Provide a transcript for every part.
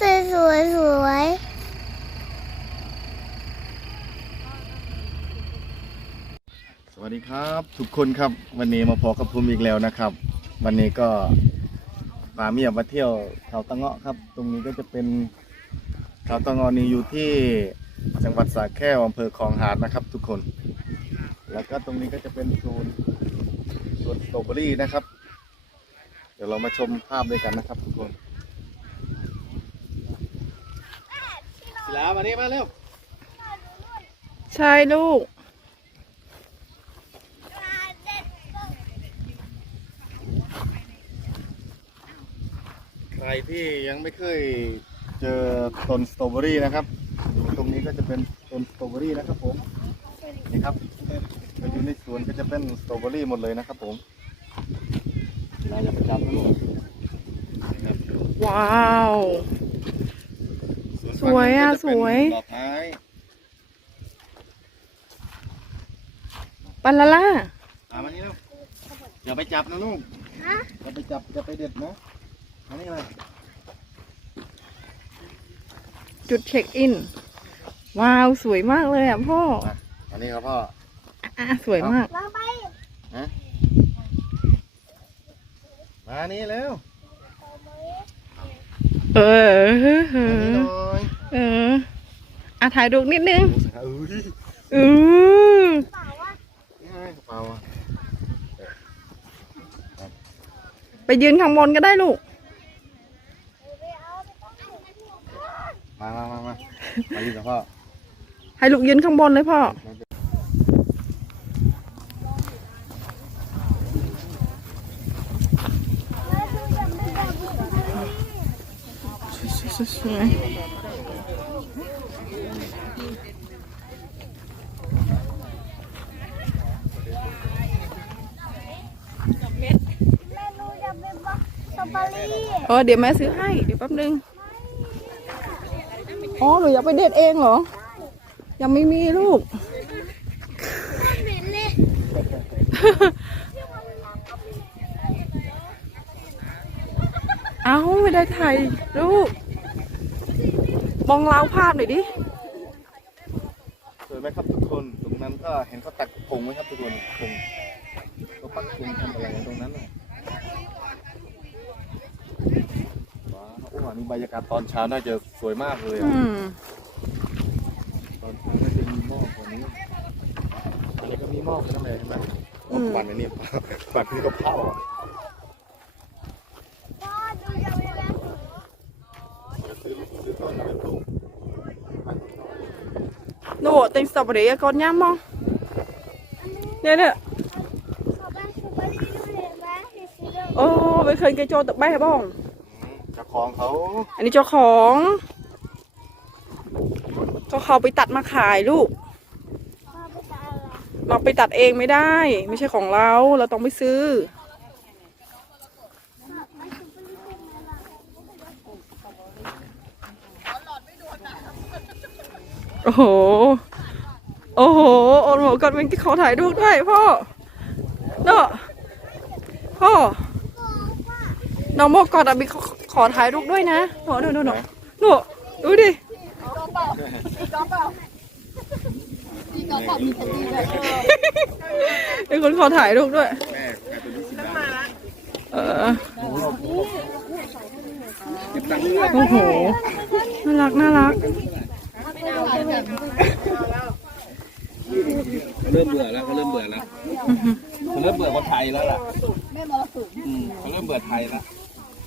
สวยสวยสวยสวัสดีครับทุกคนครับวันนี้มาพอกับภูมิอีกแล้วนะครับ วันนี้ก็พาเมียมาเที่ยวเขาตะเงาะครับ ตรงนี้ก็จะเป็นเขาตะเงาะนี้อยู่ที่จังหวัดสระแก้วอำเภอคลองหาดนะครับ ทุกคน แล้วก็ตรงนี้ก็จะเป็นโซนสวนสตรอเบอรี่นะครับ เดี๋ยวเรามาชมภาพด้วยกันนะครับ ทุกคน ศิลามานี่มาเร็วใช่ลูก ใครที่ยังไม่เคยเจอต้นสตรอเบอรี่นะครับอยู่ตรงนี้ก็จะเป็นต้นสตรอเบอรี่นะครับผม นี่ครับเราอยู่ในสวนก็จะเป็นสตรอเบอรี่หมดเลยนะครับผมเราอย่าไปจับนะลูกนะครับว้าวน สวยอะฝั่งนี้ก็จเป็นสวย ดอกไม้ปันละล่าอ่ามานี่ลูกอย่าไปจับนะลูกอย่าไปจับอย่าไปเด็ดนะอันนี้อะไรจุดเช็คอิน ว้าว สวยมากเลยอะพ่ออะอันนี้ครับพ่ออะสวยมากลองไปมานี่เร็วเออเอมานี่อหน่อยเออ อะถ่ายรูปนิดนึงเอ้ยอือเปล่าว่านี่ไงกระเป๋าอะไปยืนข้างบนก็ได้ลูกไปเอาไปต้องถูกมามามามามาอยู่กับพ่อ ให้ลูกยืนข้างบนเลยพ่อแล้วดูแบบไม่แบบนี้สวยแม่ดูจะเป็นบักสตรอเบอรี่ เออเดี๋ยวแม่ซื้อให้ เดี๋ยวแป๊บนึง อ๋อหนูอยากไปเด็ดเองเหรอ ยังไม่มีลูก เอาไม่ได้ถ่ายรูปมองเล้าภาพหน่อยดิ สวยไหมครับทุกคน ตรงนั้นก็เห็นเขาตักผงไหมครับทุกคนผงเขาปักผงทำอะไรตรงนั้นน่ะว้าวโอ้โหนี่ บรรยากาศตอนเช้าน่าจะสวยมากเลยอะอืม ตอนเช้าน่าจะมีหมอกกว่านี้อันนี้ก็มีหมอกกันนั่นแหละเห็นไหมอ๋อควันอันนี้ควันนี่ก็เผาอะพ่อดูจะเป็นแบบซื้อซื้อต้นอะไรปลูกหนูติงสตรอเบอรี่ก่อนย่ามมองเนี่ยเนี่ยขอเป็นสตรอเบอรี่ดูเลยไหมสีสีเหลืองโอ้ไปเคยเกยโจตะแบ่บ้องอืมเจ้า ของเขาอันนี้เจ้าของก็เขาไปตัดมาขายลูก เราไปตัดเองไม่ได้ ไม่ใช่ของเรา เราต้องไปซื้อ โอ้โห โอ้โหโอ้โหก่อนเป็นที่เขาถ่ายรูปด้วยพ่อเนาะพ่อน้องโมกอดอะบิ๊ก ขอถ่ายรูปด้วยนะหนูหนูหนูหนูหนูดูดิเป็นคนขอถ่ายรูปด้วยแม่แม่เป็นลูกศิษย์ดาเออเก็บตังค์ด้วยโอ้โห น่ารัก น่ารักเขาเริ่มเบื่อแล้วเขาเริ่มเบื่อแล้วเขาเริ่มเบื่อคนไทยแล้วล่ะอืมเขาเริ่มเบื่อไทยแล้ว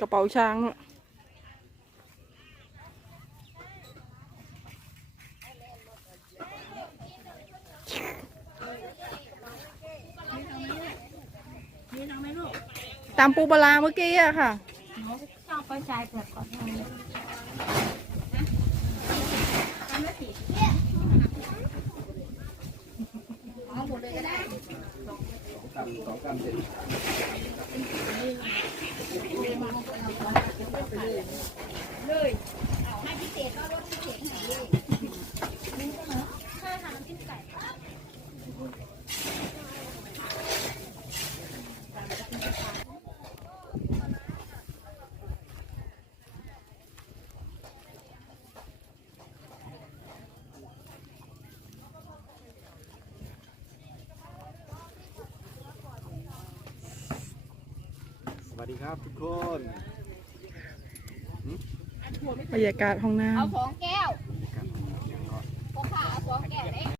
กระเป๋าช้างตามปูปลาเมื่อกี้อะค่ะชอบกระจายเปลือกก่อนสองกรันเสร็จ วัสดีครับทุกคน บรรยากาศห้องน้เอาของแก